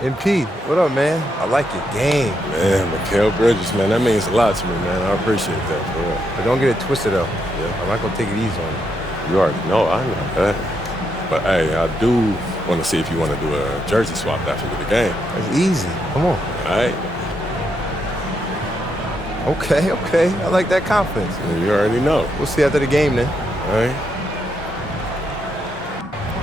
MP, what up, man? I like your game. Man, Mikal Bridges, man, that means a lot to me, man. I appreciate that, for real. But don't get it twisted, though. Yeah. I'm not going to take it easy on you. You already know, I know that. But, hey, I do want to see if you want to do a jersey swap after the game. That's easy. Come on. All right? Okay. I like that confidence. You already know. We'll see after the game, then. All right?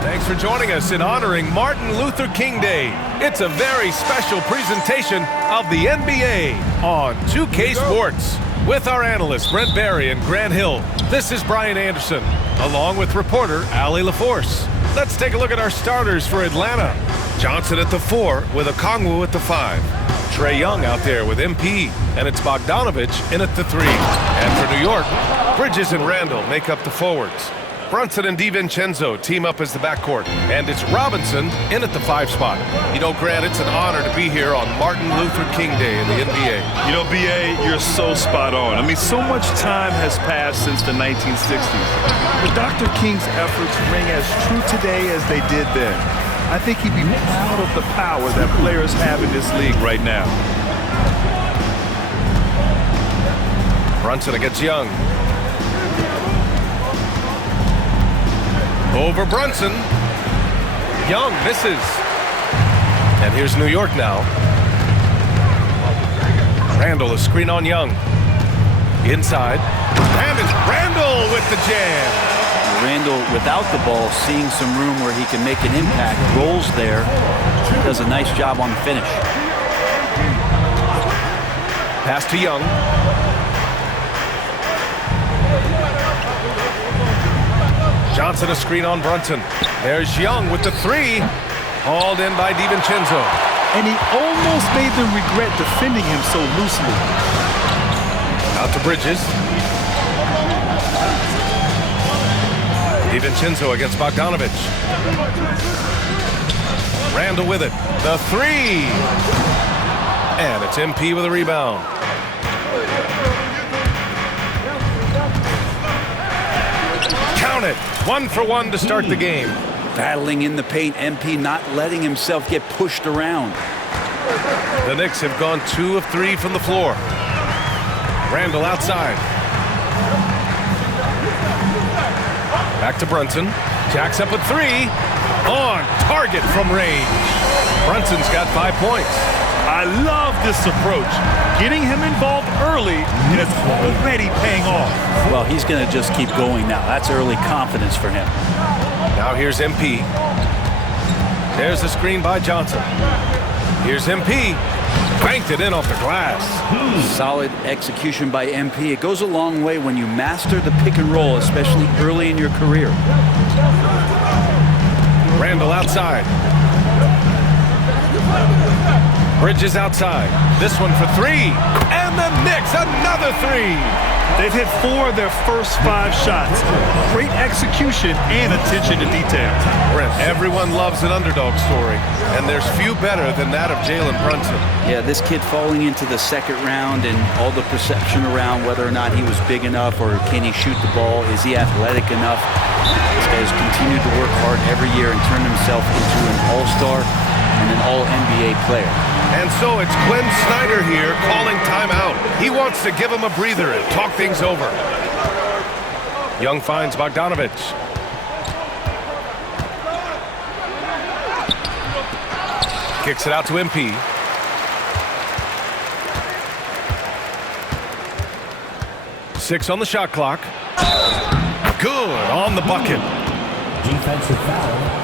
Thanks for joining us in honoring Martin Luther King Day. It's a very special presentation of the NBA on 2K Sports. With our analysts Brent Barry and Grant Hill, this is Brian Anderson, along with reporter Allie LaForce. Let's take a look at our starters for Atlanta. Johnson at the 4 with Okongwu at the 5. Trae Young out there with MP, and it's Bogdanovich in at the 3. And for New York, Bridges and Randall make up the forwards. Brunson and DiVincenzo team up as the backcourt, and it's Robinson in at the 5 spot. You know, Grant, it's an honor to be here on Martin Luther King Day in the NBA. You know, B.A., you're so spot on. I mean, so much time has passed since the 1960s. But Dr. King's efforts ring as true today as they did then. I think he'd be proud of the power that players have in this league right now. Brunson against Young. Over Brunson. Young misses. And here's New York now. Randall, a screen on Young. Inside. And it's Randall with the jam. Randall, without the ball, seeing some room where he can make an impact, rolls there, does a nice job on the finish. Pass to Young. Johnson a screen on Brunson. There's Young with the 3. Hauled in by DiVincenzo. And he almost made them regret defending him so loosely. Out to Bridges. DiVincenzo against Bogdanovich. Randall with it. The 3. And it's MP with a rebound. Count it. 1 for 1 to start the game. Battling in the paint, MP not letting himself get pushed around. The Knicks have gone 2 of 3 from the floor. Randall outside. Back to Brunson. Jacks up at 3. On target from range. Brunson's got 5 points. I love this approach. Getting him involved early, and it's already paying off. Well, he's going to just keep going now. That's early confidence for him. Now here's MP. There's the screen by Johnson. Here's MP. Banked it in off the glass. Solid execution by MP. It goes a long way when you master the pick and roll, especially early in your career. Randall outside. Bridges outside. This one for 3. And the Knicks, another 3. They've hit 4 of their first 5 shots. Great execution and attention to detail. Brent, everyone loves an underdog story, and there's few better than that of Jalen Brunson. Yeah, this kid falling into the second round and all the perception around whether or not he was big enough or can he shoot the ball, is he athletic enough? This guy has continued to work hard every year and turn himself into an all-star and an all-NBA player. And so it's Glenn Snyder here calling timeout. He wants to give him a breather and talk things over. Young finds Bogdanovich. Kicks it out to MP. Six on the shot clock. Good on the bucket. Defensive foul.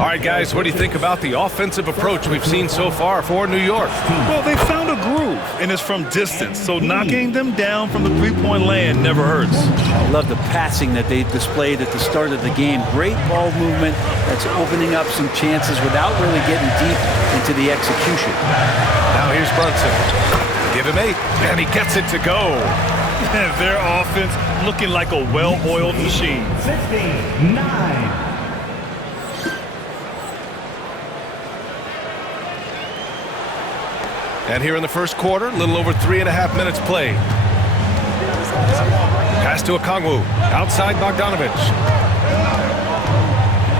All right, guys, what do you think about the offensive approach we've seen so far for New York? Well, they found a groove, and it's from distance, so knocking them down from the three-point land never hurts. I love the passing that they displayed at the start of the game. Great ball movement that's opening up some chances without really getting deep into the execution. Now here's Brunson. Give him 8, and he gets it to go. Their offense looking like a well-oiled machine. 69. And here in the first quarter, a little over 3.5 minutes played. Pass to Okongwu. Outside Bogdanovich.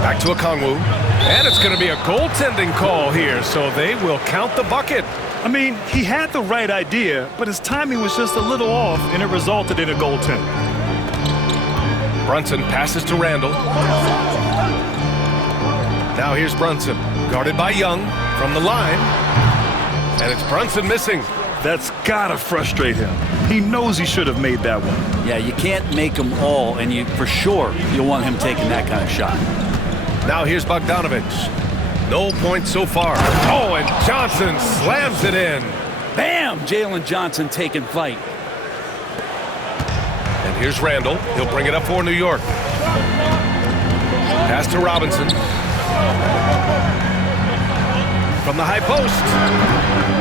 Back to Okongwu. And it's going to be a goaltending call here, so they will count the bucket. I mean, he had the right idea, but his timing was just a little off, and it resulted in a goaltend. Brunson passes to Randall. Now here's Brunson, guarded by Young from the line. And it's Brunson missing. That's gotta frustrate him. He knows he should have made that one. Yeah, you can't make them all, and for sure you'll want him taking that kind of shot. Now here's Bogdanovich. No points so far. Oh, and Johnson slams it in. Bam! Jalen Johnson taking flight. And here's Randall. He'll bring it up for New York. Pass to Robinson. From the high post.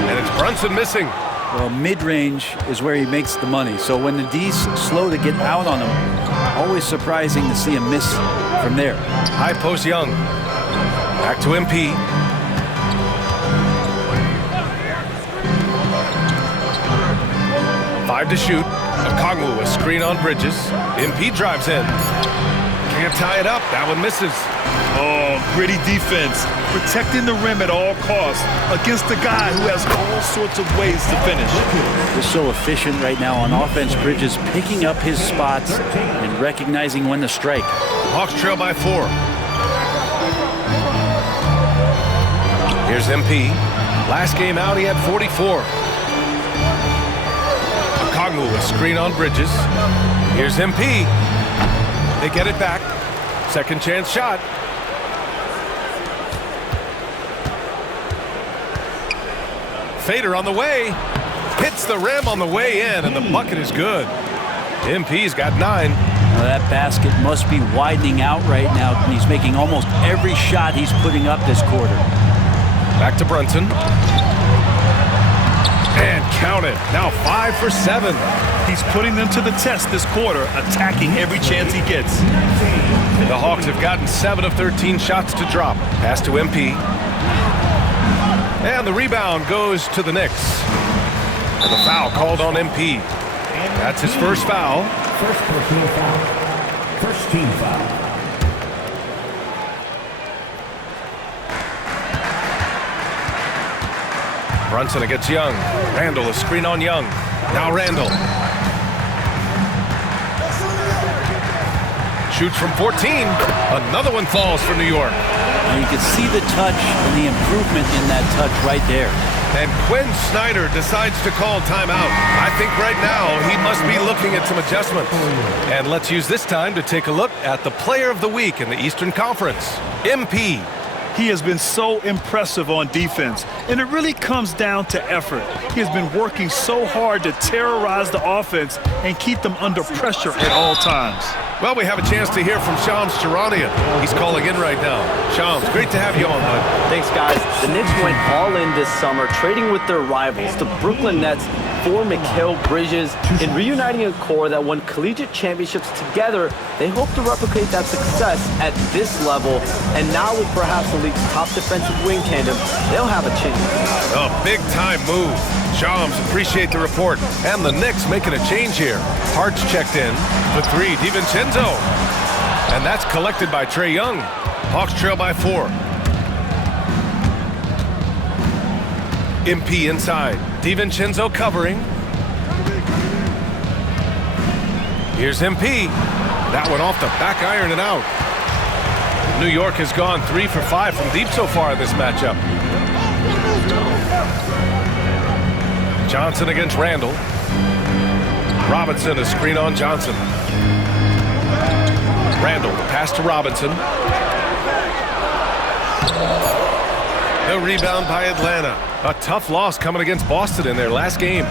And it's Brunson missing. Well, mid-range is where he makes the money. So when the D's slow to get out on him, always surprising to see him miss from there. High post Young. Back to MP. Five to shoot. Okongwu, a screen on Bridges. MP drives in. Can't tie it up. That one misses. Oh, gritty defense. Protecting the rim at all costs against a guy who has all sorts of ways to finish. He's so efficient right now on offense. Bridges picking up his spots and recognizing when to strike. Hawks trail by 4. Here's MP. Last game out, he had 44. Okongwu, a screen on Bridges. Here's MP. They get it back. Second chance shot. Fader on the way. Hits the rim on the way in, and the bucket is good. MP's got 9. Now that basket must be widening out right now. He's making almost every shot he's putting up this quarter. Back to Brunson. And count it. Now 5 for 7. He's putting them to the test this quarter, attacking every chance he gets. The Hawks have gotten 7 of 13 shots to drop. Pass to MP. And the rebound goes to the Knicks. And the foul called on MP. That's his first foul. First personal foul. First team foul. Brunson against Young. Randall, a screen on Young. Now Randall. Shoots from 14. Another one falls for New York. And you can see the touch and the improvement in that touch right there. And Quinn Snyder decides to call timeout. I think right now he must be looking at some adjustments. And let's use this time to take a look at the player of the week in the Eastern Conference, MP. He has been so impressive on defense, and it really comes down to effort. He has been working so hard to terrorize the offense and keep them under pressure at all times. Well, we have a chance to hear from Shams Charania. He's calling in right now. Shams, great to have you on, bud. Thanks, guys. The Knicks went all in this summer, trading with their rivals, the Brooklyn Nets, for Mikal Bridges, and reuniting a core that won collegiate championships together. They hope to replicate that success at this level, and now with perhaps the league's top defensive wing tandem, they'll have a chance. A big-time move. Shams, appreciate the report. And the Knicks making a change here. Hart's checked in. For 3, DiVincenzo. And that's collected by Trae Young. Hawks trail by 4. MP inside. DiVincenzo covering. Here's MP. That one off the back iron and out. New York has gone 3 for 5 from deep so far in this matchup. Johnson against Randall. Robinson, a screen on Johnson. Randall, the pass to Robinson. The rebound by Atlanta. A tough loss coming against Boston in their last game.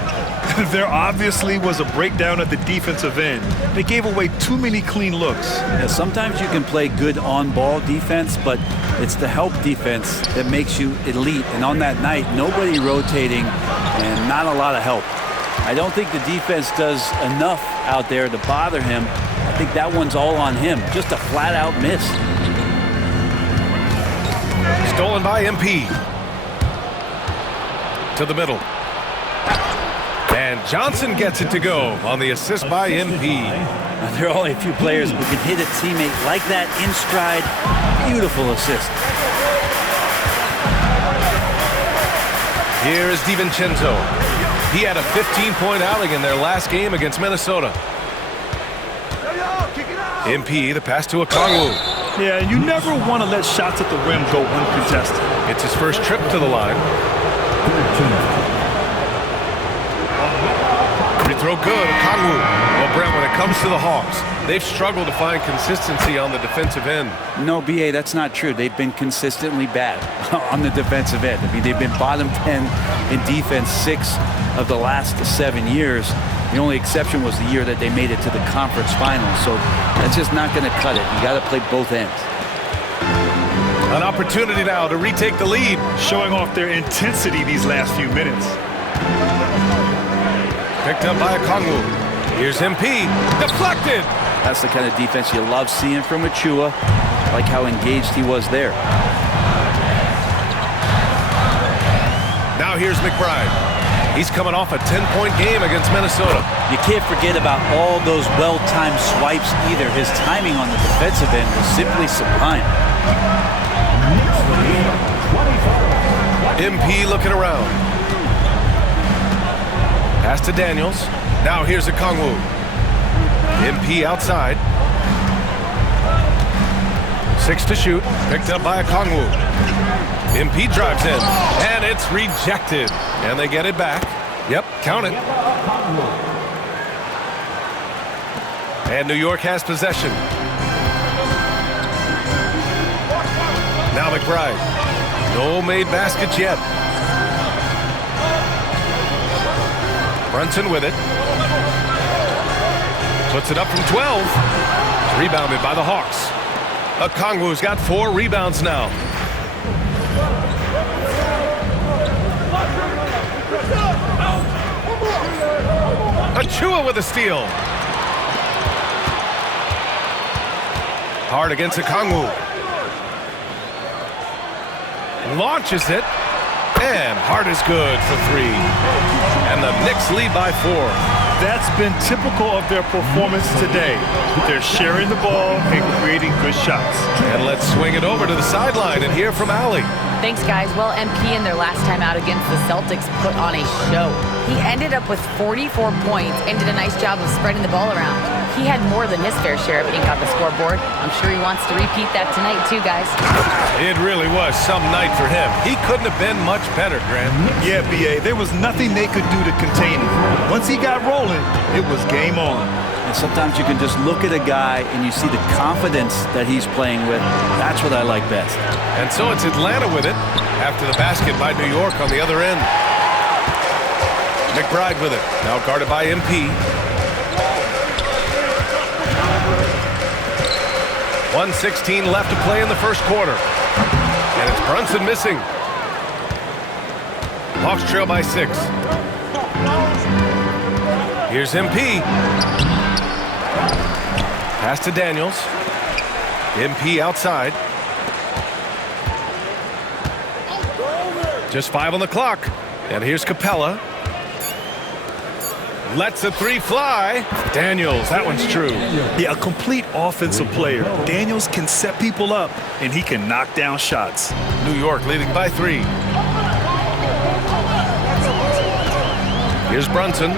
There obviously was a breakdown at the defensive end. They gave away too many clean looks. Yeah, sometimes you can play good on-ball defense, but it's the help defense that makes you elite. And on that night, nobody rotating and not a lot of help. I don't think the defense does enough out there to bother him. I think that one's all on him. Just a flat-out miss. Stolen by MP. To the middle. And Johnson gets it to go on the assist by MP. Now, there are only a few players who can hit a teammate like that in stride. Beautiful assist. Here is DiVincenzo. He had a 15-point outing in their last game against Minnesota. MP, the pass to Okongwu. Yeah, you never want to let shots at the rim go uncontested. It's his first trip to the line. Free throw good, Okongwu. Well, Brent, when it comes to the Hawks, they've struggled to find consistency on the defensive end. No, BA, that's not true. They've been consistently bad on the defensive end. I mean, they've been bottom 10 in defense 6 of the last 7 years. The only exception was the year that they made it to the conference finals. So that's just not going to cut it. You got to play both ends. An opportunity now to retake the lead. Showing off their intensity these last few minutes. Picked up by Okongwu. Here's MP. Deflected. That's the kind of defense you love seeing from Achua. Like how engaged he was there. Now here's McBride. He's coming off a 10-point game against Minnesota. You can't forget about all those well-timed swipes either. His timing on the defensive end was simply sublime. MP looking around. Pass to Daniels. Now here's Okongwu. MP outside. 6 to shoot. Picked up by Okongwu. MP drives in, and it's rejected. And they get it back. Yep, count it. And New York has possession. Now McBride. No made baskets yet. Brunson with it. Puts it up from 12. Rebounded by the Hawks. Okongwu's got 4 rebounds now. Achua with a steal. Hard against Okongwu. Launches it. And Hart is good for 3. And the Knicks lead by 4. That's been typical of their performance today. They're sharing the ball and creating good shots. And let's swing it over to the sideline and hear from Allie. Thanks, guys. Well, MP in their last time out against the Celtics put on a show. He ended up with 44 points and did a nice job of spreading the ball around. He had more than his fair share of ink on the scoreboard. I'm sure he wants to repeat that tonight, too, guys. It really was some night for him. He couldn't have been much better, Grant. Yeah, BA, there was nothing they could do to contain him. Once he got rolling, it was game on. And sometimes you can just look at a guy and you see the confidence that he's playing with. That's what I like best. And so it's Atlanta with it after the basket by New York on the other end. McBride with it. Now guarded by MP. 1:16 left to play in the first quarter. And it's Brunson missing. Hawks trail by 6. Here's MP. Pass to Daniels. MP outside. Just 5 on the clock. And here's Capella. Lets a 3 fly. Daniels, that one's true. Yeah, a complete offensive player. Daniels can set people up, and he can knock down shots. New York leading by 3. Here's Brunson.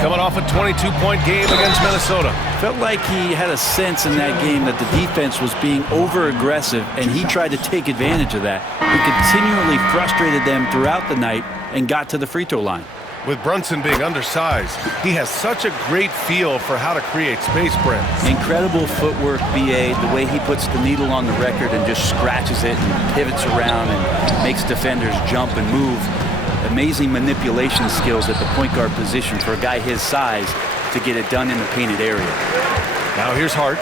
Coming off a 22-point game against Minnesota. Felt like he had a sense in that game that the defense was being over-aggressive, and he tried to take advantage of that. He continually frustrated them throughout the night and got to the free throw line. With Brunson being undersized, he has such a great feel for how to create space, Brent. Incredible footwork, BA, the way he puts the needle on the record and just scratches it and pivots around and makes defenders jump and move. Amazing manipulation skills at the point guard position for a guy his size to get it done in the painted area. Now here's Hart.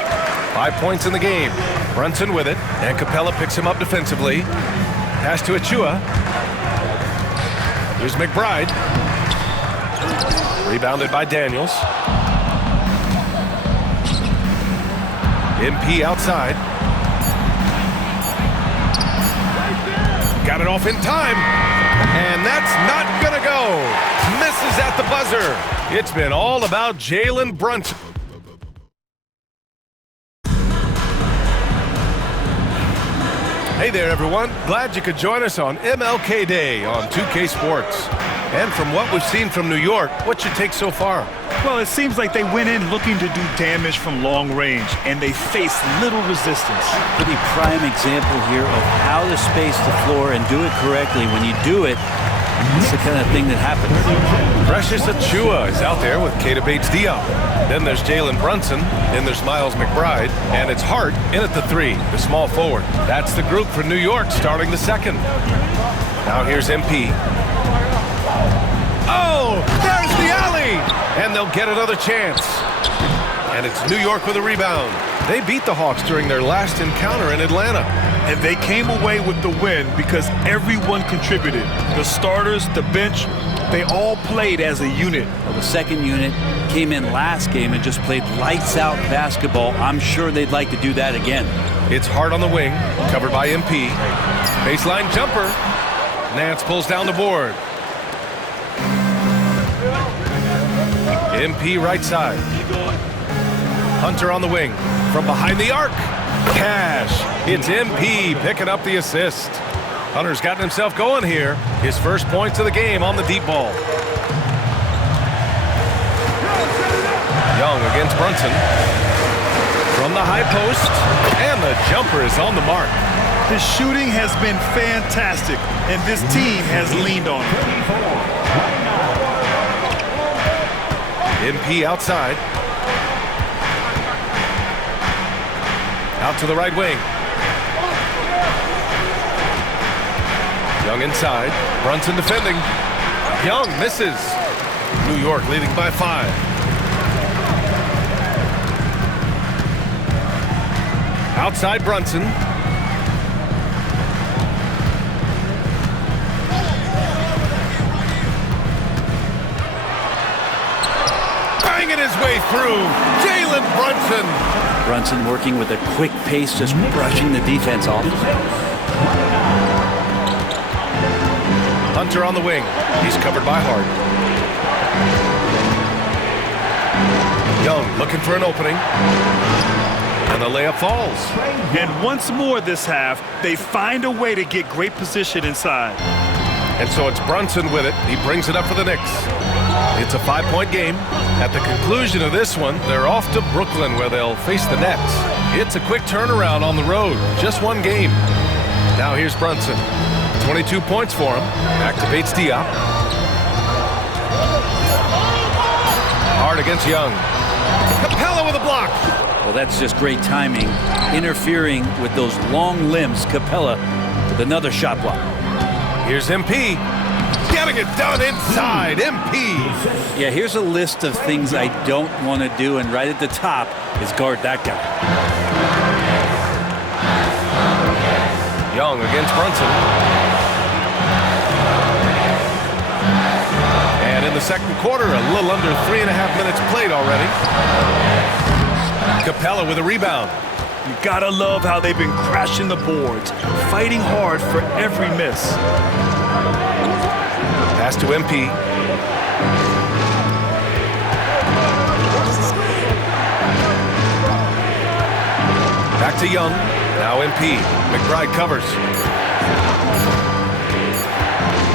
5 points in the game. Brunson with it, and Capella picks him up defensively. Pass to Achua. Here's McBride. Rebounded by Daniels. MP outside. Got it off in time. And that's not going to go. Misses at the buzzer. It's been all about Jalen Brunson. Hey there, everyone. Glad you could join us on MLK Day on 2K Sports. And from what we've seen from New York, what's your take so far? Well, it seems like they went in looking to do damage from long range, and they faced little resistance. Pretty prime example here of how to space the floor and do it correctly. When you do it, it's the kind of thing that happens. Precious Achiuwa is out there with Keita Bates-Diop. Then there's Jalen Brunson. Then there's Miles McBride. And it's Hart in at the 3, the small forward. That's the group for New York starting the second. Now here's MP. Oh, there's the alley! And they'll get another chance. And it's New York with a rebound. They beat the Hawks during their last encounter in Atlanta. And they came away with the win because everyone contributed. The starters, the bench, they all played as a unit. Well, the second unit came in last game and just played lights-out basketball. I'm sure they'd like to do that again. It's Hart on the wing, covered by MP. Baseline jumper. Nance pulls down the board. MP right side. Hunter on the wing. From behind the arc. Cash. It's MP picking up the assist. Hunter's gotten himself going here. His first points of the game on the deep ball. Young against Brunson. From the high post. And the jumper is on the mark. The shooting has been fantastic, and this team has leaned on it. MP outside. Out to the right wing. Young inside. Brunson defending. Young misses. New York leading by 5. Outside Brunson. Banging his way through. Jalen Brunson. Brunson working with a quick pace, just brushing the defense off. Hunter on the wing. He's covered by Hart. Young looking for an opening. And the layup falls. And once more this half, they find a way to get great position inside. And so it's Brunson with it. He brings it up for the Knicks. It's a 5-point game. At the conclusion of this one, they're off to Brooklyn where they'll face the Nets. It's a quick turnaround on the road. Just one game. Now here's Brunson. 22 points for him. Back to Bates-Diop. Hard against Young. Capella with a block. Well, that's just great timing. Interfering with those long limbs. Capella with another shot block. Here's MP. Getting it done inside. MP. Yeah, here's a list of things I don't want to do, and right at the top is guard that guy. Young against Brunson. And in the second quarter, a little under 3.5 minutes played already. Capella with a rebound. You gotta love how they've been crashing the boards, fighting hard for every miss. Pass to MP. Back to Young. Now MP. McBride covers.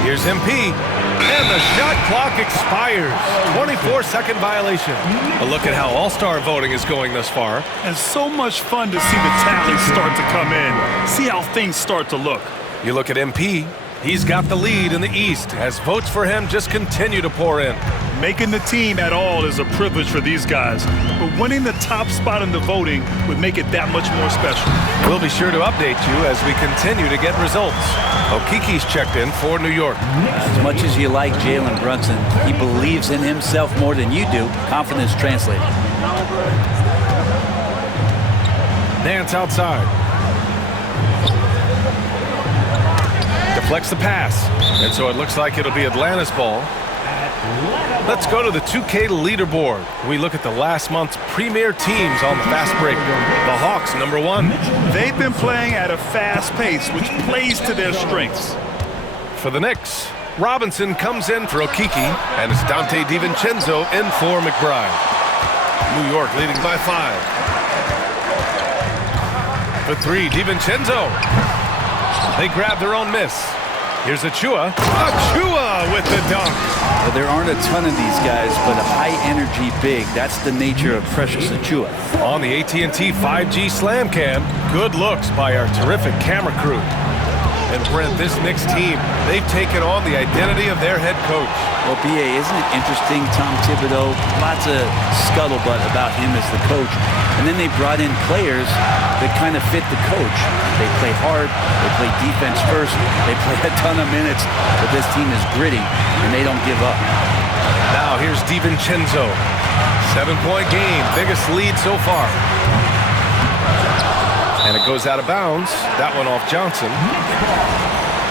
Here's MP. And the shot clock expires. 24-second violation. A look at how all-star voting is going thus far. And so much fun to see the tallies start to come in. See how things start to look. You look at MP. He's got the lead in the East as votes for him just continue to pour in. Making the team at all is a privilege for these guys, but winning the top spot in the voting would make it that much more special. We'll be sure to update you as we continue to get results. Okiki's checked in for New York. As much as you like Jalen Brunson, he believes in himself more than you do. Confidence translated. Nance outside. Deflects the pass. And so it looks like it'll be Atlanta's ball. Let's go to the 2K leaderboard. We look at the last month's premier teams on the fast break. The Hawks, number 1. They've been playing at a fast pace, which plays to their strengths. For the Knicks, Robinson comes in for Okiki, and it's Dante DiVincenzo in for McBride. New York leading by 5. For 3, DiVincenzo. They grab their own miss. Here's Achua. Achua with the dunk. Well, there aren't a ton of these guys, but a high-energy big. That's the nature of Precious Achua. On the AT&T 5G Slam Cam, good looks by our terrific camera crew. And Brent, this Knicks team, they've taken on the identity of their head coach. Well, B.A., isn't it interesting? Tom Thibodeau, lots of scuttlebutt about him as the coach. And then they brought in players that kind of fit the coach. They play hard, they play defense first, they play a ton of minutes, but this team is gritty, and they don't give up. Now here's DiVincenzo. 7-point game, biggest lead so far. And it goes out of bounds. That one off Johnson.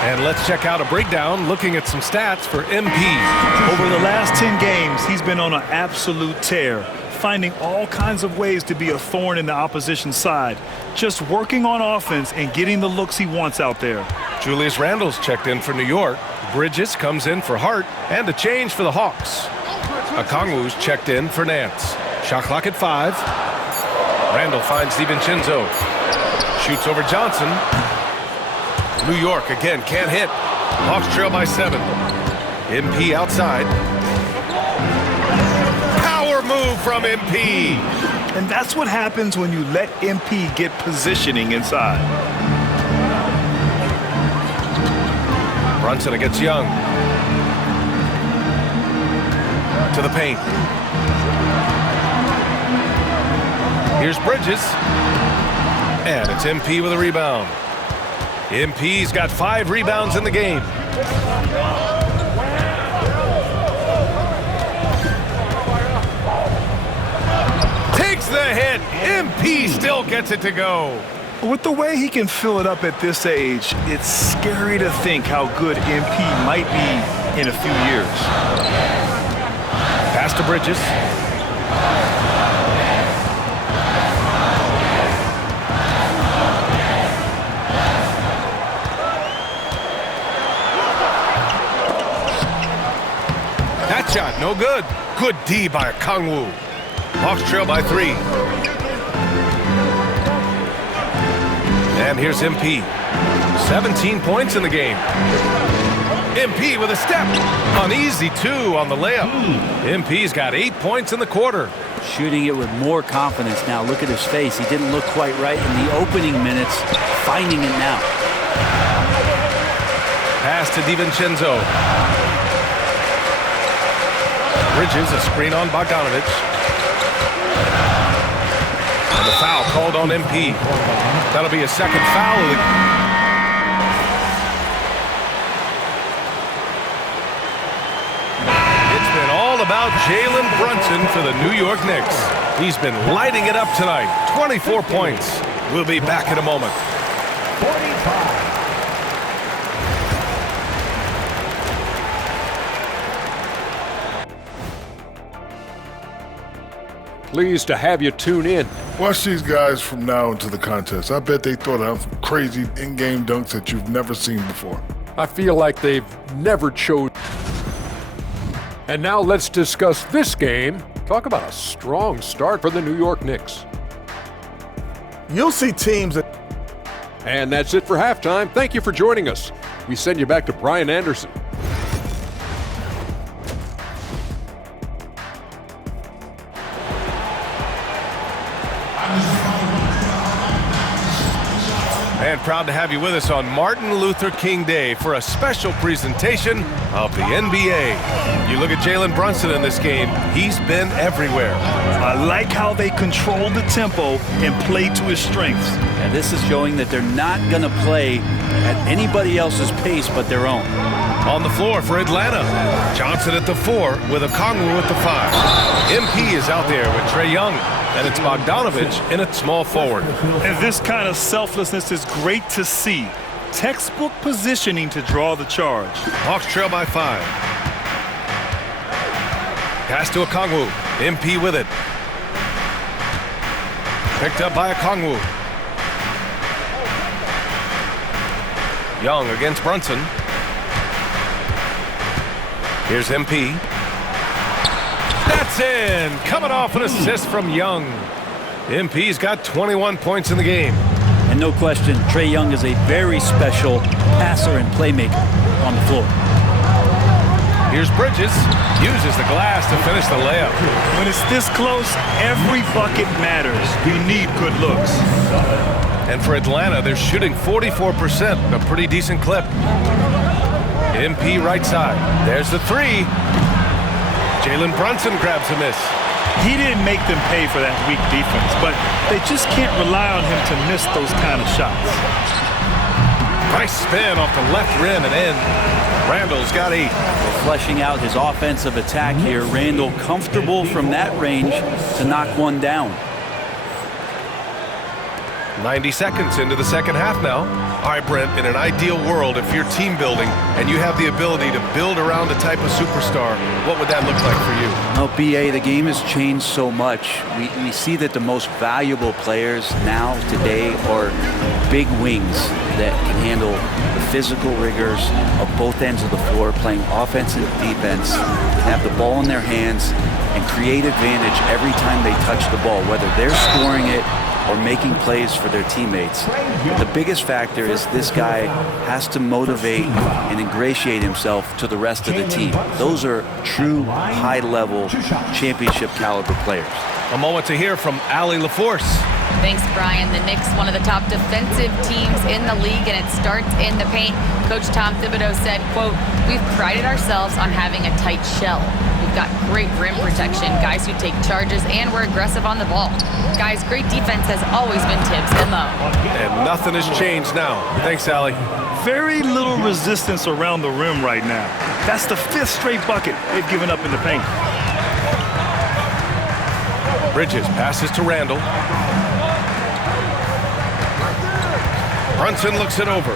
And let's check out a breakdown looking at some stats for MP. Over the last 10 games, he's been on an absolute tear, finding all kinds of ways to be a thorn in the opposition side, just working on offense and getting the looks he wants out there. Julius Randle's checked in for New York. Bridges comes in for Hart, and a change for the Hawks. Okongwu's checked in for Nance. Shot clock at 5. Randle finds DiVincenzo. Shoots over Johnson. New York again can't hit. Hawks trail by 7. MP outside. Power move from MP. And that's what happens when you let MP get positioning inside. Brunson against Young. To the paint. Here's Bridges. And it's MP with a rebound. MP's got 5 rebounds in the game. Takes the hit. MP still gets it to go. With the way he can fill it up at this age, it's scary to think how good MP might be in a few years. Pass to Bridges. That shot, no good. Good D by Okongwu. Hawks trail by 3. And here's MP. 17 points in the game. MP with a step. Uneasy 2 on the layup. MP's got 8 points in the quarter. Shooting it with more confidence now. Look at his face. He didn't look quite right in the opening minutes. Finding it now. Pass to DiVincenzo. Bridges, a screen on Bogdanovich. And the foul called on MP. That'll be a second foul. It's been all about Jalen Brunson for the New York Knicks. He's been lighting it up tonight. 24 points. We'll be back in a moment. 45. Pleased to have you tune in. Watch these guys from now into the contest. I bet they thought of crazy in-game dunks that you've never seen before. I feel like they've never chosen. And now let's discuss this game. Talk about a strong start for the New York Knicks. You'll see teams that... And that's it for halftime. Thank you for joining us. We send you back to Brian Anderson. And proud to have you with us on Martin Luther King Day for a special presentation of the NBA. You look at Jalen Brunson in this game, he's been everywhere. I like how they control the tempo and play to his strengths. And this is showing that they're not going to play at anybody else's pace but their own. On the floor for Atlanta, Johnson at the 4 with Okongwu at the 5. MP is out there with Trae Young. And it's Bogdanovich in at small forward. And this kind of selflessness is great to see. Textbook positioning to draw the charge. Hawks trail by 5. Pass to Okongwu. MP with it. Picked up by Okongwu. Young against Brunson. Here's MP. That's in. Coming off an assist from Young. MP's got 21 points in the game. And no question, Trae Young is a very special passer and playmaker on the floor. Here's Bridges. Uses the glass to finish the layup. When it's this close, every bucket matters. You need good looks. And for Atlanta, they're shooting 44%, a pretty decent clip. MP right side. There's the three. Jalen Brunson grabs a miss. He didn't make them pay for that weak defense, but they just can't rely on him to miss those kind of shots. Nice spin off the left rim and in. Randall's got 8. Fleshing out his offensive attack here. Randall comfortable from that range to knock one down. 90 seconds into the second half now. All right, Brent, in an ideal world, if you're team building and you have the ability to build around a type of superstar, what would that look like for you? Well, BA, the game has changed so much. We see that the most valuable players now, today, are big wings that can handle the physical rigors of both ends of the floor, playing offense and defense, have the ball in their hands, and create advantage every time they touch the ball, whether they're scoring it or making plays for their teammates. But the biggest factor is this guy has to motivate and ingratiate himself to the rest of the team. Those are true high-level championship caliber players. A moment to hear from Allie LaForce. Thanks, Brian. The Knicks, one of the top defensive teams in the league, and it starts in the paint. Coach Tom Thibodeau said, quote, "We've prided ourselves on having a tight shell. We've got great rim protection, guys who take charges, and we're aggressive on the ball. Guys, great defense has always been Tibbs' MO." And nothing has changed now. Thanks, Allie. Very little resistance around the rim right now. That's the 5th straight bucket they've given up in the paint. Bridges passes to Randall. Brunson looks it over.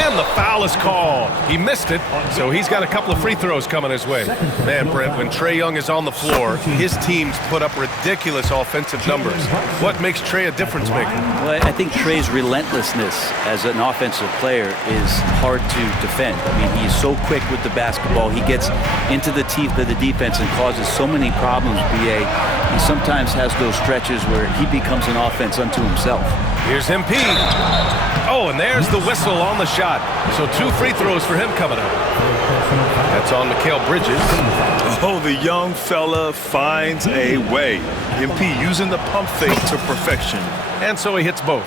And the foul is called. He missed it, so he's got a couple of free throws coming his way. Man, Brent, when Trae Young is on the floor, his teams put up ridiculous offensive numbers. What makes Trae a difference maker? Well, I think Trae's relentlessness as an offensive player is hard to defend. I mean, he's so quick with the basketball. He gets into the teeth of the defense and causes so many problems, BA. He sometimes has those stretches where he becomes an offense unto himself. Here's MP. Oh, and there's the whistle on the shot. So 2 free throws for him coming up. That's on Mikal Bridges. Oh, the young fella finds a way. MP using the pump fake to perfection. And so he hits both.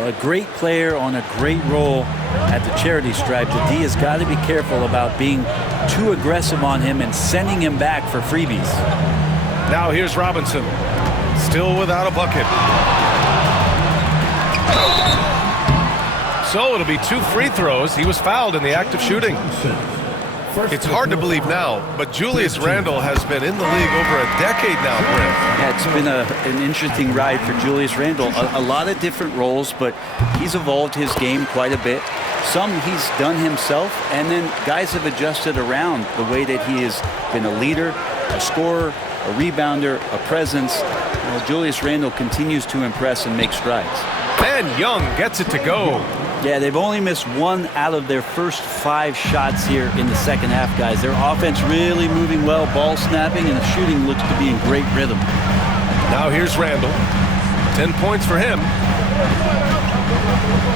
A great player on a great role at the charity stripe. The D has got to be careful about being too aggressive on him and sending him back for freebies. Now here's Robinson. Still without a bucket. So it'll be 2 free throws. He was fouled in the act of shooting. It's hard to believe now, but Julius Randle has been in the league over a decade now, Brent. Yeah, it's been an interesting ride for Julius Randle. A lot of different roles, but he's evolved his game quite a bit. Some he's done himself, and then guys have adjusted around the way that he has been a leader, a scorer, a rebounder, a presence. Well, Julius Randle continues to impress and make strides. And Young gets it to go. Yeah, they've only missed 1 out of their first 5 shots here in the second half, guys. Their offense really moving well, ball snapping, and the shooting looks to be in great rhythm. Now here's Randall. 10 points for him.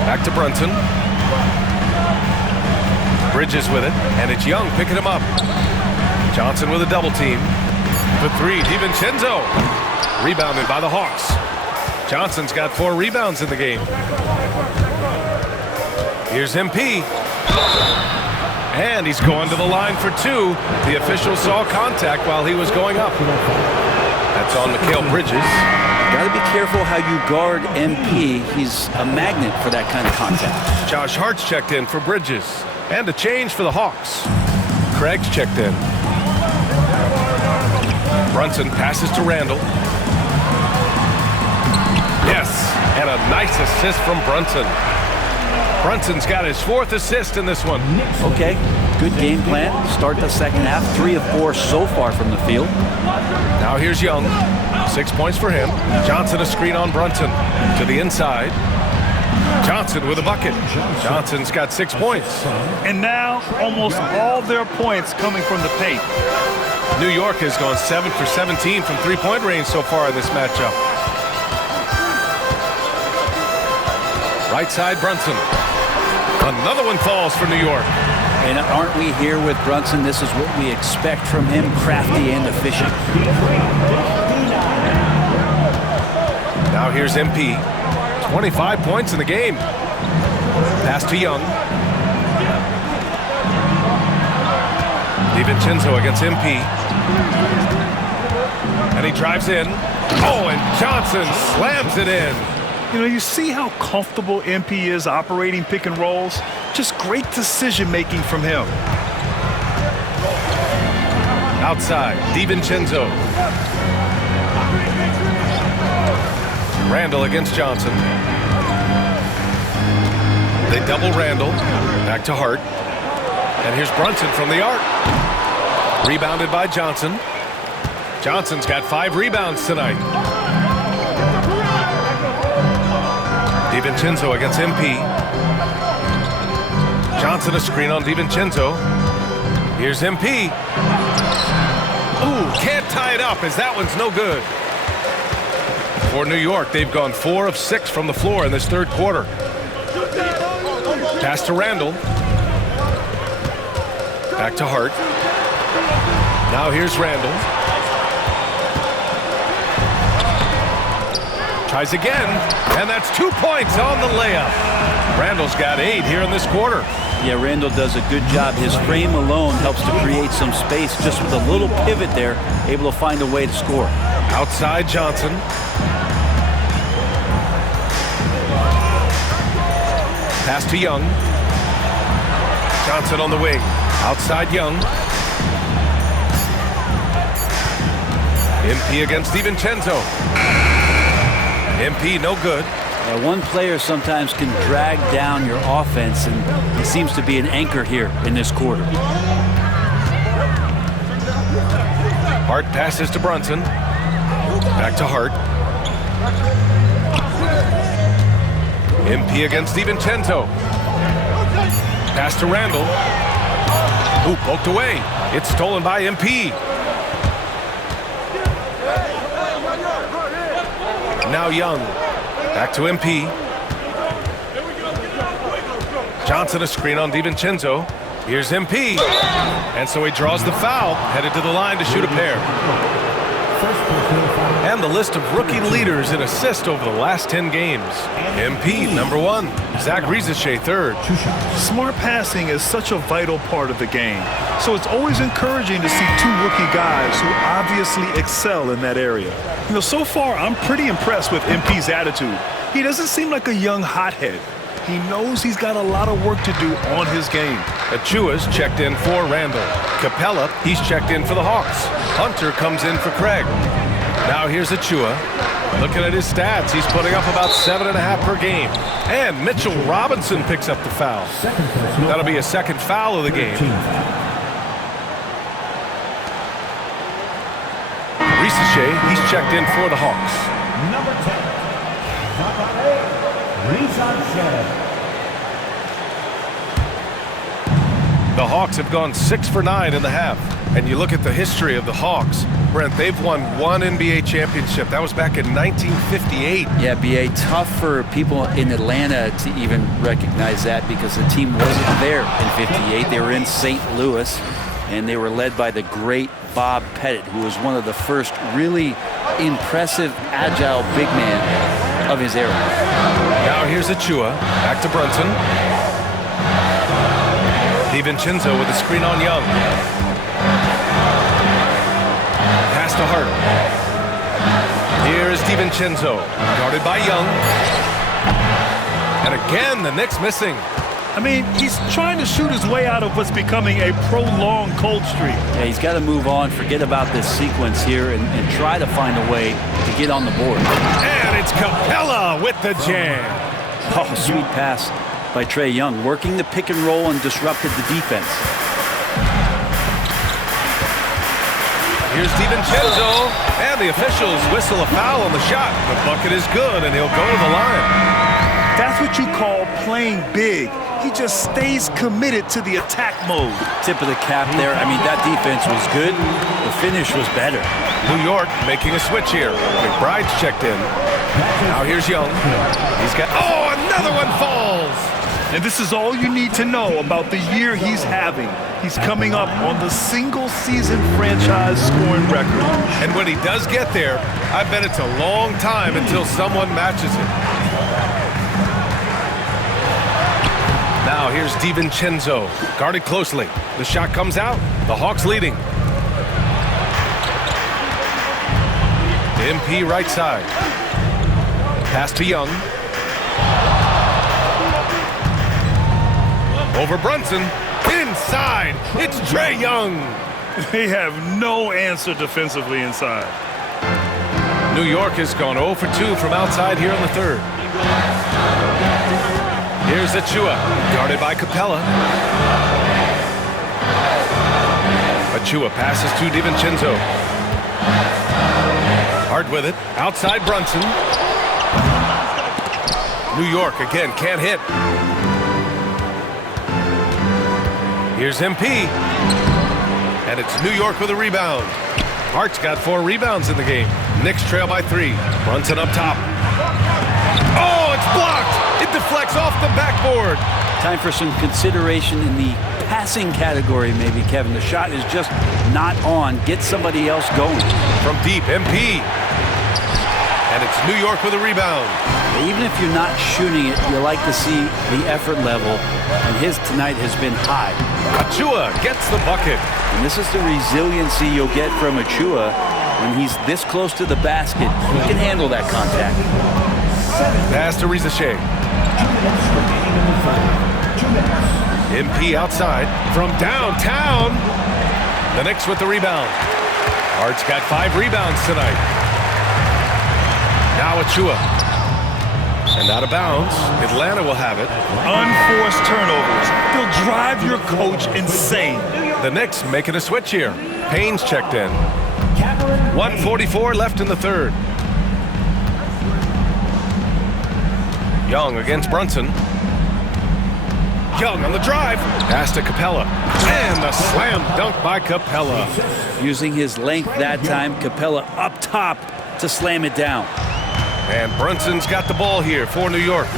Back to Brunson. Bridges with it, and it's Young picking him up. Johnson with a double team. The 3, DiVincenzo. Rebounded by the Hawks. Johnson's got 4 rebounds in the game. Here's MP. And he's going to the line for 2. The official saw contact while he was going up. That's on Mikal Bridges. Got to be careful how you guard MP. He's a magnet for that kind of contact. Josh Hart's checked in for Bridges. And a change for the Hawks. Craig's checked in. Brunson passes to Randall. Yes, and a nice assist from Brunson. Brunson's got his 4th assist in this one. Okay, good game plan. Start the second half. 3 of 4 so far from the field. Now here's Young. 6 points for him. Johnson a screen on Brunson. To the inside. Johnson with a bucket. Johnson's got 6 points. And now almost all their points coming from the paint. New York has gone 7 for 17 from three-point range so far in this matchup. Right side, Brunson. Another one falls for New York. And aren't we here with Brunson? This is what we expect from him, crafty and efficient. Now here's MP. 25 points in the game. Pass to Young. DiVincenzo against MP. And he drives in. Oh, and Johnson slams it in. You know, you see how comfortable MP is operating pick and rolls? Just great decision-making from him. Outside, DiVincenzo. Randall against Johnson. They double Randall. Back to Hart. And here's Brunson from the arc. Rebounded by Johnson. Johnson's got 5 rebounds tonight. DiVincenzo against MP. Johnson a screen on DiVincenzo. Here's MP. Ooh, can't tie it up as that one's no good. For New York, they've gone 4 of 6 from the floor in this third quarter. Pass to Randall. Back to Hart. Now here's Randall. Tries again, and that's 2 points on the layup. Randall's got 8 here in this quarter. Yeah, Randall does a good job. His frame alone helps to create some space. Just with a little pivot there, able to find a way to score. Outside Johnson. Pass to Young. Johnson on the wing. Outside Young. MP against DiVincenzo. MP no good. Yeah, one player sometimes can drag down your offense, and he seems to be an anchor here in this quarter. Hart passes to Brunson. Back to Hart. MP against DiVincenzo. Pass to Randall. Ooh, poked away. It's stolen by MP. Now Young. Back to MP. Johnson a screen on DiVincenzo. Here's MP. And so he draws the foul, headed to the line to shoot a pair. And the list of rookie leaders in assists over the last 10 games. MP, number 1. Zach Rizachet, 3rd. Smart passing is such a vital part of the game. So it's always encouraging to see 2 rookie guys who obviously excel in that area. You know, so far, I'm pretty impressed with MP's attitude. He doesn't seem like a young hothead. He knows he's got a lot of work to do on his game. Achua's checked in for Randall. Capella, he's checked in for the Hawks. Hunter comes in for Craig. Now here's Achua. Looking at his stats, he's putting up about 7.5 per game. And Mitchell Robinson picks up the foul. That'll be a second foul of the game. Rizachet, he's checked in for the Hawks. Number 10, Rizachet. The Hawks have gone 6 for 9 in the half. And you look at the history of the Hawks, Brent, they've won 1 NBA championship. That was back in 1958. Yeah, B.A., tough for people in Atlanta to even recognize that because the team wasn't there in 58. They were in St. Louis, and they were led by the great Bob Pettit, who was one of the first really impressive, agile big man of his era. Now here's Achua. Back to Brunson. DiVincenzo with a screen on Young. Pass to Hart. Here is DiVincenzo, guarded by Young. And again, the Knicks missing. I mean, he's trying to shoot his way out of what's becoming a prolonged cold streak. Yeah, he's got to move on, forget about this sequence here, and try to find a way to get on the board. And it's Capella with the jam. Oh, sweet pass by Trae Young, working the pick and roll and disrupted the defense. Here's DiVincenzo, and the officials whistle a foul on the shot. The bucket is good, and he'll go to the line. That's what what you call playing big. He just stays committed to the attack mode. Tip of the cap there. I mean, that defense was good. The finish was better. New York making a switch here. McBride's checked in. Now here's Young. He's got, oh, another one falls. And this is all you need to know about the year he's having. He's coming up on the single-season franchise scoring record. And when he does get there, I bet it's a long time until someone matches it. Now here's DiVincenzo, guarded closely. The shot comes out, the Hawks leading. MP right side. Pass to Young. Over Brunson, inside, it's Trae Young. They have no answer defensively inside. New York has gone 0 for 2 from outside here in the third. Here's Achua, guarded by Capella. Achua passes to DiVincenzo. Hard with it, outside Brunson. New York again, can't hit. Here's MP. And it's New York with a rebound. Hart's got 4 rebounds in the game. Knicks trail by 3. Brunson up top. Oh, it's blocked! It deflects off the backboard. Time for some consideration in the passing category, maybe, Kevin. The shot is just not on. Get somebody else going. From deep, MP. And it's New York with a rebound. Even if you're not shooting it, you like to see the effort level, and his tonight has been high. Achua gets the bucket. And this is the resiliency you'll get from Achua when he's this close to the basket. He can handle that contact. Pass to Rizachet. MP outside from downtown. The Knicks with the rebound. Hart's got 5 rebounds tonight. Now Achua. And out of bounds. Atlanta will have it. Unforced turnovers. They'll drive your coach insane. The Knicks making a switch here. Payne's checked in. 1:44 left in the third. Young against Brunson. Young on the drive. Pass to Capella. And a slam dunk by Capella. Using his length that time, Capella up top to slam it down. And Brunson's got the ball here for New York.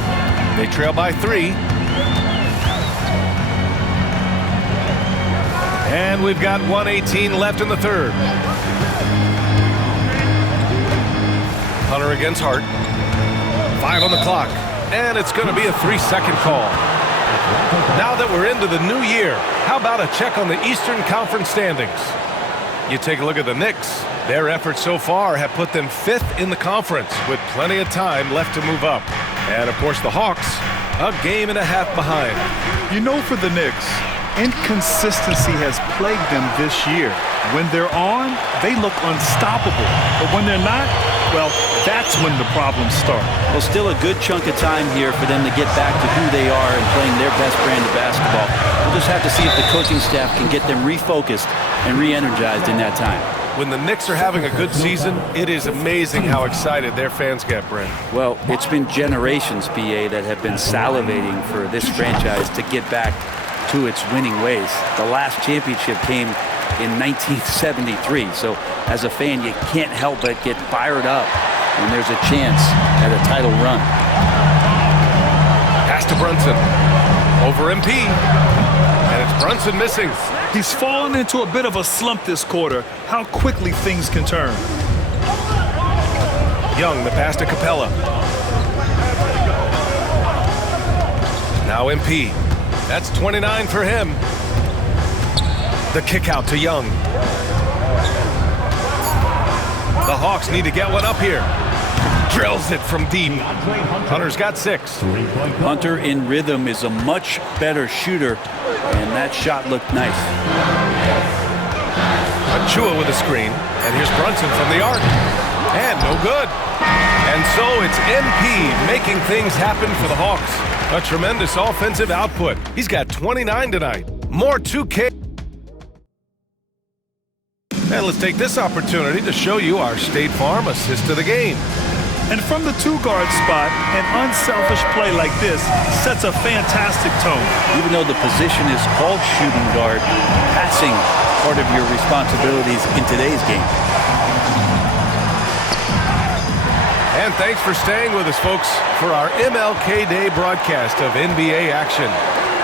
They trail by 3. And we've got 1:18 left in the third. Hunter against Hart. 5 on the clock. And it's going to be a 3-second call. Now that we're into the new year, how about a check on the Eastern Conference standings? You take a look at the Knicks. Their efforts so far have put them 5th in the conference with plenty of time left to move up. And of course the Hawks, a game and a half behind. You know, for the Knicks, inconsistency has plagued them this year. When they're on, they look unstoppable. But when they're not, well, that's when the problems start. Well, still a good chunk of time here for them to get back to who they are and playing their best brand of basketball. We'll just have to see if the coaching staff can get them refocused and re-energized in that time. When the Knicks are having a good season, it is amazing how excited their fans get, Brent. Well, it's been generations, BA, that have been salivating for this franchise to get back to its winning ways. The last championship came in 1973, so as a fan, you can't help but get fired up when there's a chance at a title run. Pass to Brunson. Over MP. And it's Brunson missing. He's fallen into a bit of a slump this quarter. How quickly things can turn. Young, the pass to Capella. Now MP. That's 29 for him. The kick out to Young. The Hawks need to get one up here. Drills it from deep. Hunter's got 6. Hunter in rhythm is a much better shooter, and that shot looked nice. Achua with a screen, and here's Brunson from the arc. And no good. And so it's MP making things happen for the Hawks. A tremendous offensive output. He's got 29 tonight. More 2K. And let's take this opportunity to show you our State Farm assist of the game. And from the two-guard spot, an unselfish play like this sets a fantastic tone. Even though the position is called shooting guard, passing part of your responsibilities in today's game. And thanks for staying with us, folks, for our MLK Day broadcast of NBA action.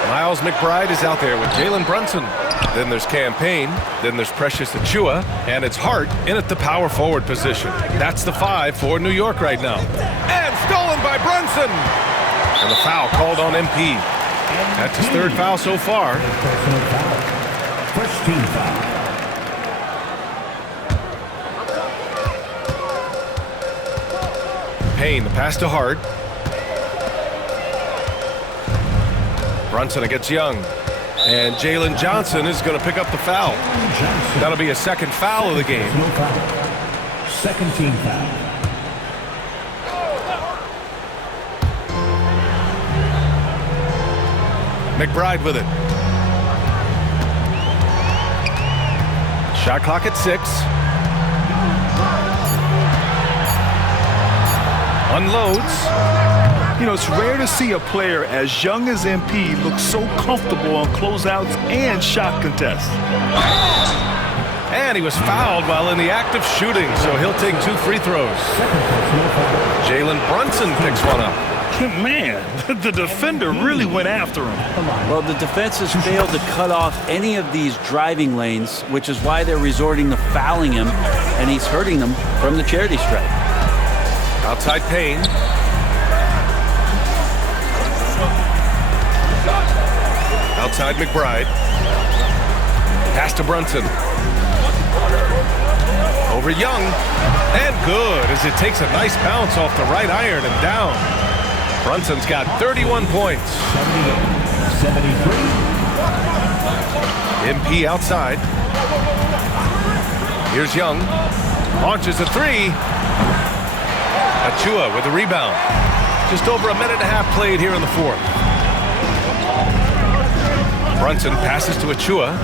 Miles McBride is out there with Jalen Brunson. Then there's Cam Payne. Then there's Precious Achiuwa. And it's Hart in at the power forward position. That's the 5 for New York right now. And stolen by Brunson. And the foul called on MP. That's his 3rd foul so far. First team foul. Payne, the pass to Hart. Brunson against Young. And Jalen Johnson is going to pick up the foul. That'll be a 2nd foul of the game. Second team foul. McBride with it. Shot clock at 6. Unloads. You know, it's rare to see a player as young as MP look so comfortable on closeouts and shot contests. And he was fouled while in the act of shooting, so he'll take 2 free throws. Jalen Brunson picks one up. Man, the defender really went after him. Well, the defense has failed to cut off any of these driving lanes, which is why they're resorting to fouling him, and he's hurting them from the charity stripe. Outside Payne. Outside McBride. Pass to Brunson. Over Young. And good as it takes a nice bounce off the right iron and down. Brunson's got 31 points. 73. MP outside. Here's Young. Launches a 3. Achiuwa with the rebound. Just over a minute and a half played here in the 4th. Brunson passes to Achiuwa.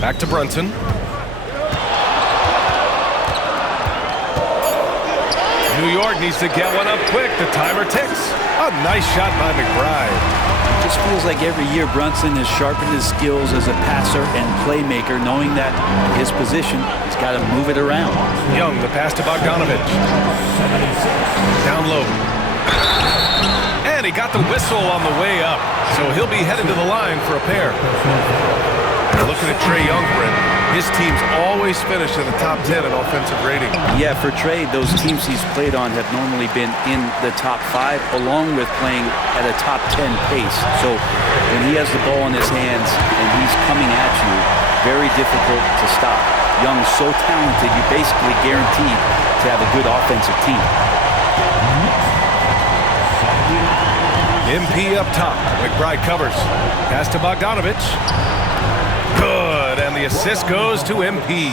Back to Brunson. New York needs to get one up quick. The timer ticks. A nice shot by McBride. It just feels like every year Brunson has sharpened his skills as a passer and playmaker, knowing that his position, he's got to move it around. Young, the pass to Bogdanovich. Down low. And he got the whistle on the way up, so he'll be headed to the line for a pair. And looking at Trae Young, Brent, his teams always finish in the top 10 in offensive rating. Yeah, for Trae, those teams he's played on have normally been in the top 5, along with playing at a top 10 pace. So when he has the ball in his hands and he's coming at you, very difficult to stop. Young's so talented, you're basically guaranteed to have a good offensive team. MP up top. McBride covers. Pass to Bogdanovich. Good, and the assist goes to MP.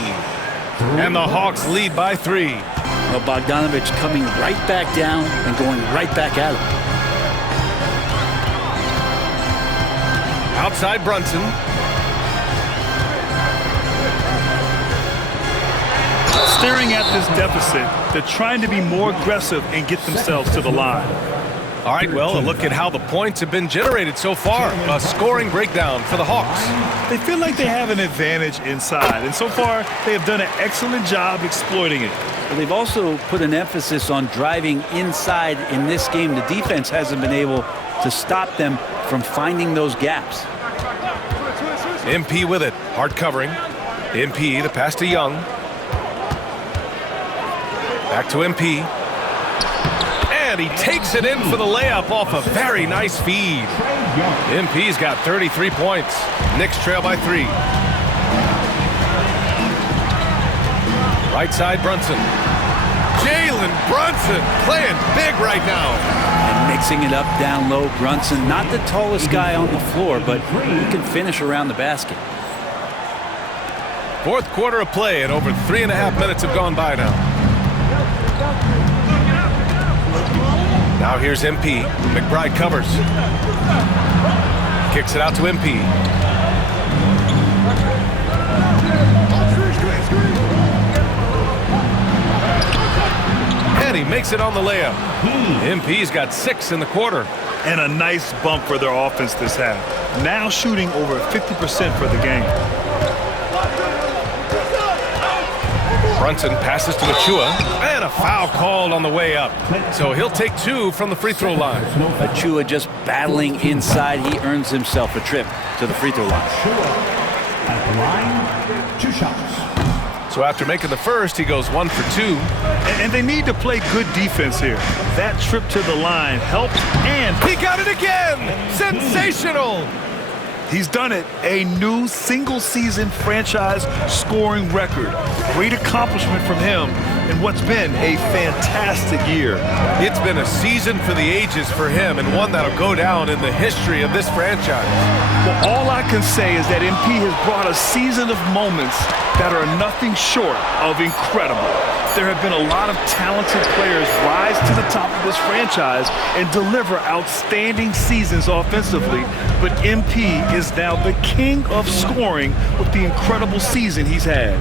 And the Hawks lead by 3. Well, Bogdanovich coming right back down and going right back at him. Outside Brunson. Staring at this deficit, they're trying to be more aggressive and get themselves to the line. All right, well, a look at how the points have been generated so far. A scoring breakdown for the Hawks. They feel like they have an advantage inside, and so far they have done an excellent job exploiting it. Well, they've also put an emphasis on driving inside in this game. The defense hasn't been able to stop them from finding those gaps. MP with it. Hard covering. MP, the pass to Young. Back to MP. And he takes it in for the layup off a very nice feed. MP's got 33 points. Knicks trail by 3. Right side Brunson. Jalen Brunson playing big right now. And mixing it up down low. Brunson, not the tallest guy on the floor, but he can finish around the basket. 4th quarter of play, and over 3.5 minutes have gone by now. Now here's MP. McBride covers. Kicks it out to MP. makes it on the layup. MP's got 6 in the quarter. And a nice bump for their offense this half. Now shooting over 50% for the game. Brunson passes to Achua, and a foul called on the way up. So he'll take 2 from the free throw line. Achua just battling inside. He earns himself a trip to the free throw line. At the line, 2 shots. So after making the first, he goes 1 for 2. And they need to play good defense here. That trip to the line helped, and he got it again! Sensational! He's done it. A new single-season franchise scoring record. Great accomplishment from him in what's been a fantastic year. It's been a season for the ages for him, and one that'll go down in the history of this franchise. Well, all I can say is that MP has brought a season of moments that are nothing short of incredible. There have been a lot of talented players rise to the top of this franchise and deliver outstanding seasons offensively, but MP is now the king of scoring with the incredible season he's had.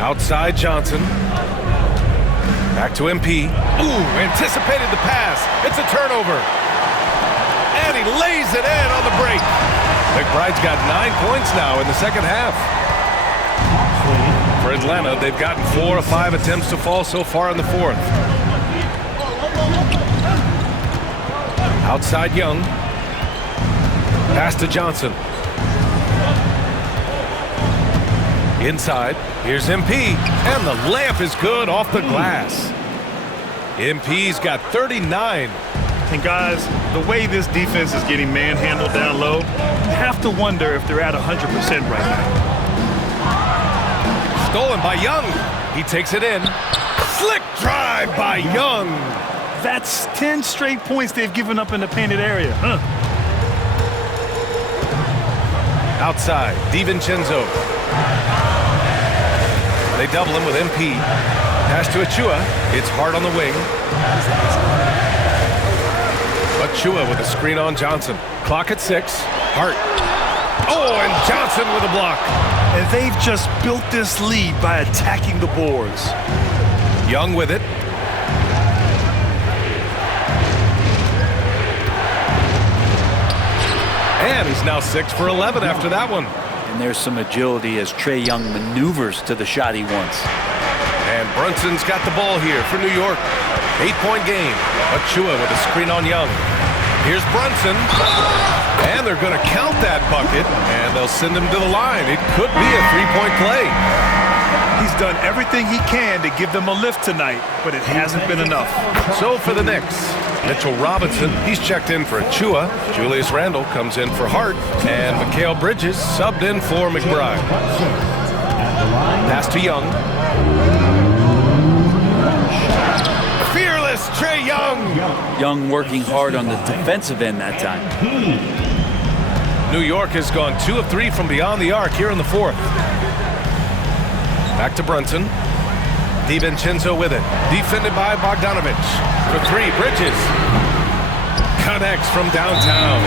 Outside Johnson. Back to MP. Ooh, anticipated the pass. It's a turnover. And he lays it in on the break. McBride's got 9 points now in the second half. For Atlanta, they've gotten 4 of 5 attempts to fall so far in the fourth. Outside Young. Pass to Johnson. Inside, here's MP, and the layup is good off the glass. MP's got 39. And guys, the way this defense is getting manhandled down low, you have to wonder if they're at 100% right now. Stolen by Young. He takes it in. Slick drive by Young. That's 10 straight points they've given up in the painted area. Outside, DiVincenzo. They double him with MP. Pass to Achua. It's hard on the wing. Achua with a screen on Johnson. Clock at 6. Hart. Oh, and Johnson with a block. And they've just built this lead by attacking the boards. Young with it. And he's now 6 for 11 after that one. And there's some agility as Trae Young maneuvers to the shot he wants. And Brunson's got the ball here for New York. 8-point game. Achua with a screen on Young. Here's Brunson. And they're going to count that bucket, and they'll send him to the line. It could be a 3-point play. He's done everything he can to give them a lift tonight, but it hasn't been enough. So for the Knicks, Mitchell Robinson, he's checked in for Achua. Julius Randle comes in for Hart, and Mikal Bridges subbed in for McBride. Pass to Young. Fearless Trae Young. Young working hard on the defensive end that time. New York has gone 2 of 3 from beyond the arc here in the fourth. Back to Brunson. DiVincenzo with it. Defended by Bogdanovic. For 3, Bridges. Connects from downtown.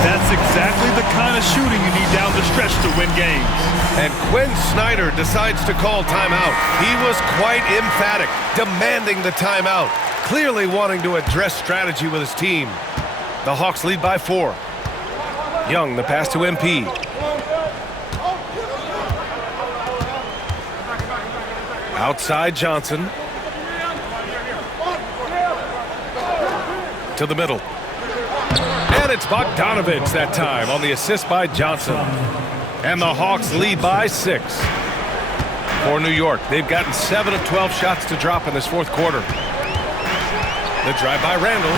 That's exactly the kind of shooting you need down the stretch to win games. And Quinn Snyder decides to call timeout. He was quite emphatic, demanding the timeout, clearly wanting to address strategy with his team. The Hawks lead by 4. Young, the pass to MP. Outside Johnson. To the middle. And it's Bogdanovic that time on the assist by Johnson. And the Hawks lead by 6. For New York, they've gotten 7 of 12 shots to drop in this fourth quarter. The drive by Randle.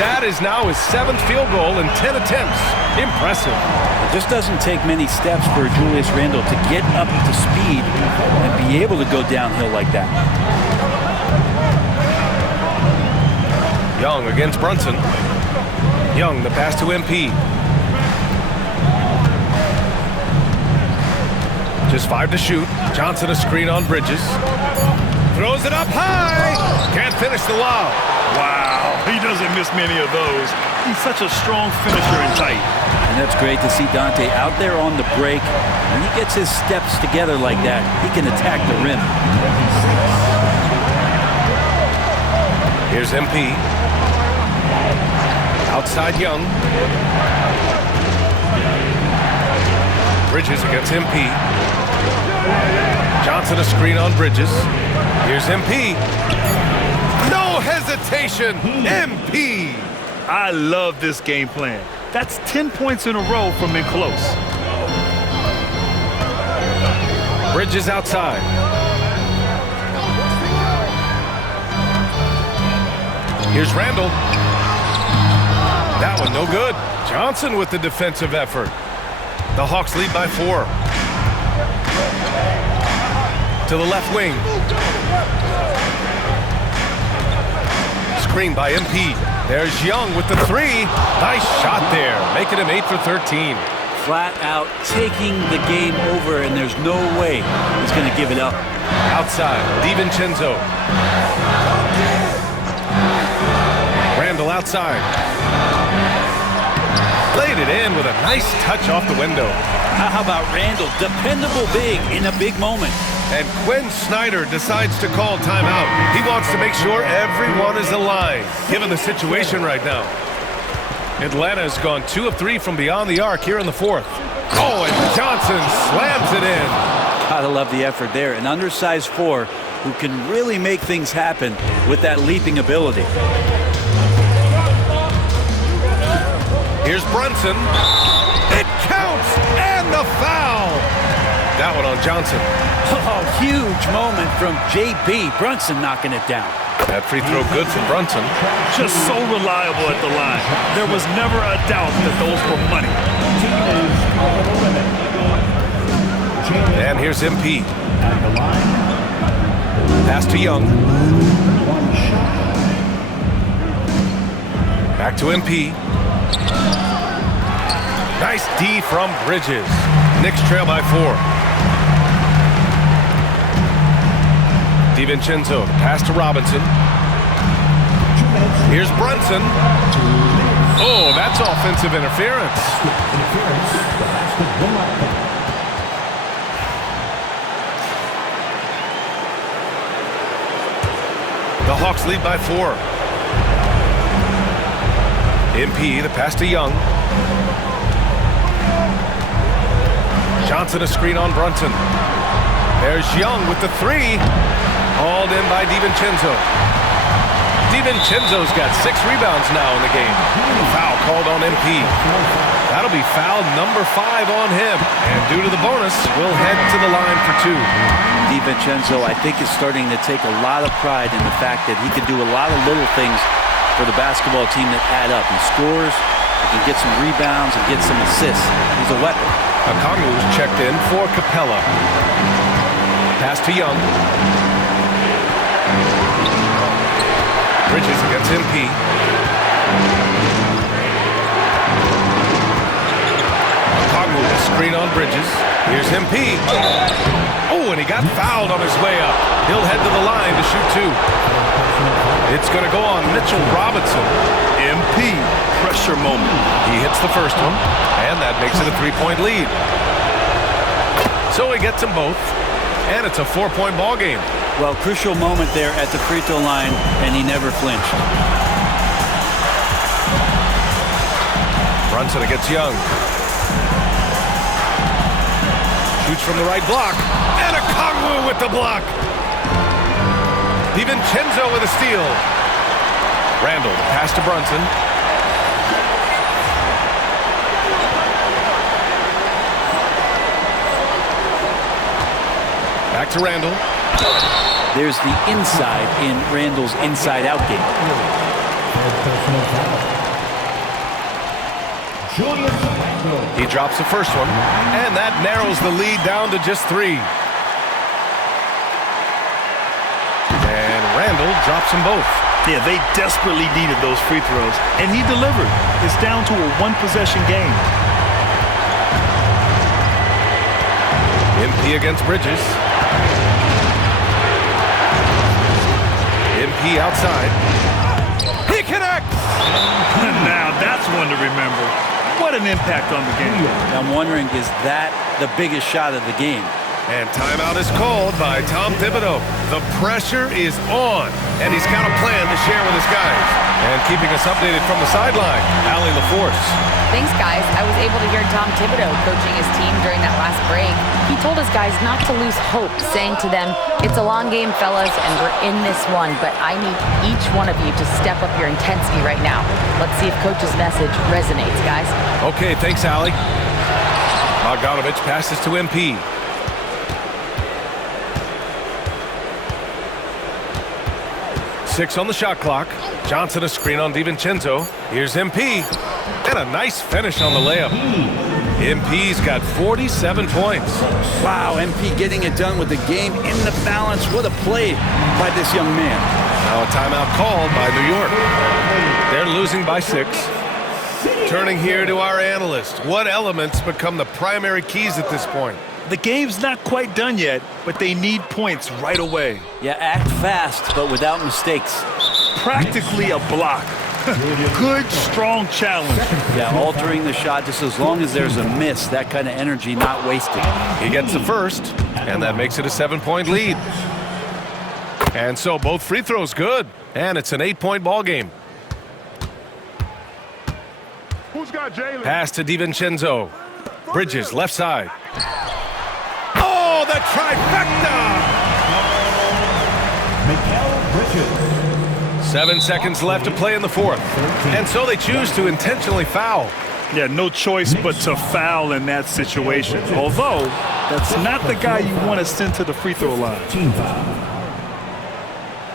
That is now his 7th field goal in 10 attempts. Impressive. It just doesn't take many steps for Julius Randle to get up to speed and be able to go downhill like that. Young against Brunson. Young, the pass to MP. Just 5 to shoot. Johnson a screen on Bridges. Throws it up high. Can't finish the lob. Wow, he doesn't miss many of those. He's such a strong finisher and tight. And that's great to see Dante out there on the break. When he gets his steps together like that, he can attack the rim. Here's MP. Outside Young. Bridges against MP. Johnson a screen on Bridges. Here's MP. No hesitation. MP. I love this game plan. That's 10 points in a row from in close. Bridges outside. Here's Randall. That one no good. Johnson with the defensive effort. The Hawks lead by 4. To the left wing. Screen by MP. There's Young with the 3. Nice shot there, making him 8 for 13. Flat out taking the game over, and there's no way he's going to give it up. Outside, DiVincenzo. Randall outside. Laid it in with a nice touch off the window. How about Randall? Dependable big in a big moment. And Quinn Snyder decides to call timeout. He wants to make sure everyone is aligned, given the situation right now. Atlanta has gone 2 of 3 from beyond the arc here in the 4th. Oh, and Johnson slams it in. Gotta love the effort there. An undersized 4 who can really make things happen with that leaping ability. Here's Brunson. It counts, and the foul. That one on Johnson. Oh, huge moment from J.B. Brunson knocking it down. That free throw good for Brunson. Just so reliable at the line. There was never a doubt that those were money. And here's MP. Pass to Young. Back to MP. Nice D from Bridges. Knicks trail by 4. DiVincenzo, pass to Robinson. Here's Brunson. Oh, that's offensive interference. The Hawks lead by 4. MP, the pass to Young. Johnson a screen on Brunson. There's Young with the 3. Hauled in by DiVincenzo. DiVincenzo's got 6 rebounds now in the game. Foul called on MP. That'll be foul number 5 on him. And due to the bonus, we'll head to the line for 2. DiVincenzo, I think, is starting to take a lot of pride in the fact that he can do a lot of little things for the basketball team that add up. He scores, he can get some rebounds, and get some assists. He's a weapon. Okongwu's checked in for Capella. Pass to Young. Bridges against MP. Okongwu with a screen on Bridges. Here's MP. Oh, and he got fouled on his way up. He'll head to the line to shoot 2. It's going to go on Mitchell Robinson. MP, pressure moment. He hits the first one, and that makes it a 3-point lead. So he gets them both, and it's a 4-point ball game. Well, crucial moment there at the free throw line, and he never flinched. Brunson against Young. Shoots from the right block, and Okongwu with the block. DiVincenzo with a steal. Randall, pass to Brunson. Back to Randall. There's the inside in Randall's inside-out game. He drops the first one, and that narrows the lead down to just 3. And Randall drops them both. Yeah, they desperately needed those free throws, and he delivered. It's down to a 1-possession game. MP against Bridges. MP outside. He connects! Now that's one to remember. What an impact on the game. I'm wondering, is that the biggest shot of the game? And timeout is called by Tom Thibodeau. The pressure is on, and he's got a plan to share with his guys. And keeping us updated from the sideline, Allie LaForce. Thanks, guys. I was able to hear Tom Thibodeau coaching his team during that last break. He told his guys not to lose hope, saying to them, "It's a long game, fellas, and we're in this one, but I need each one of you to step up your intensity right now." Let's see if Coach's message resonates, guys. Okay, thanks, Allie. Bogdanovich passes to MP. Six on the shot clock. Johnson a screen on DiVincenzo. Here's MP. And a nice finish on the layup. MP's got 47 points. Wow, MP getting it done with the game in the balance. What a play by this young man. Now a timeout called by New York. They're losing by 6. Turning here to our analyst. What elements become the primary keys at this point? The game's not quite done yet, but they need points right away. Yeah, act fast, but without mistakes. Practically a block. Good, strong challenge. Yeah, altering the shot just as long as there's a miss. That kind of energy not wasted. He gets the first, and that makes it a 7-point lead. And so both free throws good, and it's an 8-point ball game. Who's got Jalen? Pass to DiVincenzo. Bridges, left side. Oh, the trifecta! Mikal Bridges. 7 seconds left to play in the fourth. And so they choose to intentionally foul. Yeah, no choice but to foul in that situation. Although, that's not the guy you want to send to the free throw line. Team foul.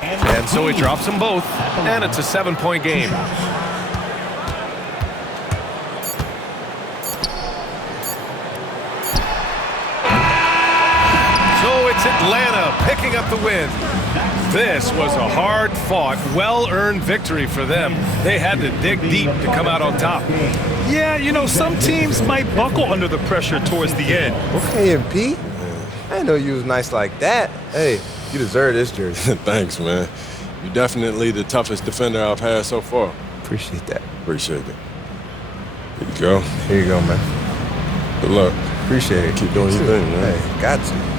And so he drops them both, and it's a 7-point game. It's Atlanta picking up the win. This was a hard-fought, well-earned victory for them. They had to dig deep to come out on top. Yeah, you know, some teams might buckle under the pressure towards the end. Okay, MP. I didn't know you was nice like that. Hey, you deserve this jersey. Thanks, man. You're definitely the toughest defender I've had so far. Appreciate that. Appreciate it. Here you go. Here you go, man. Good luck. Appreciate it. Keep doing your thing, man. Hey, got to.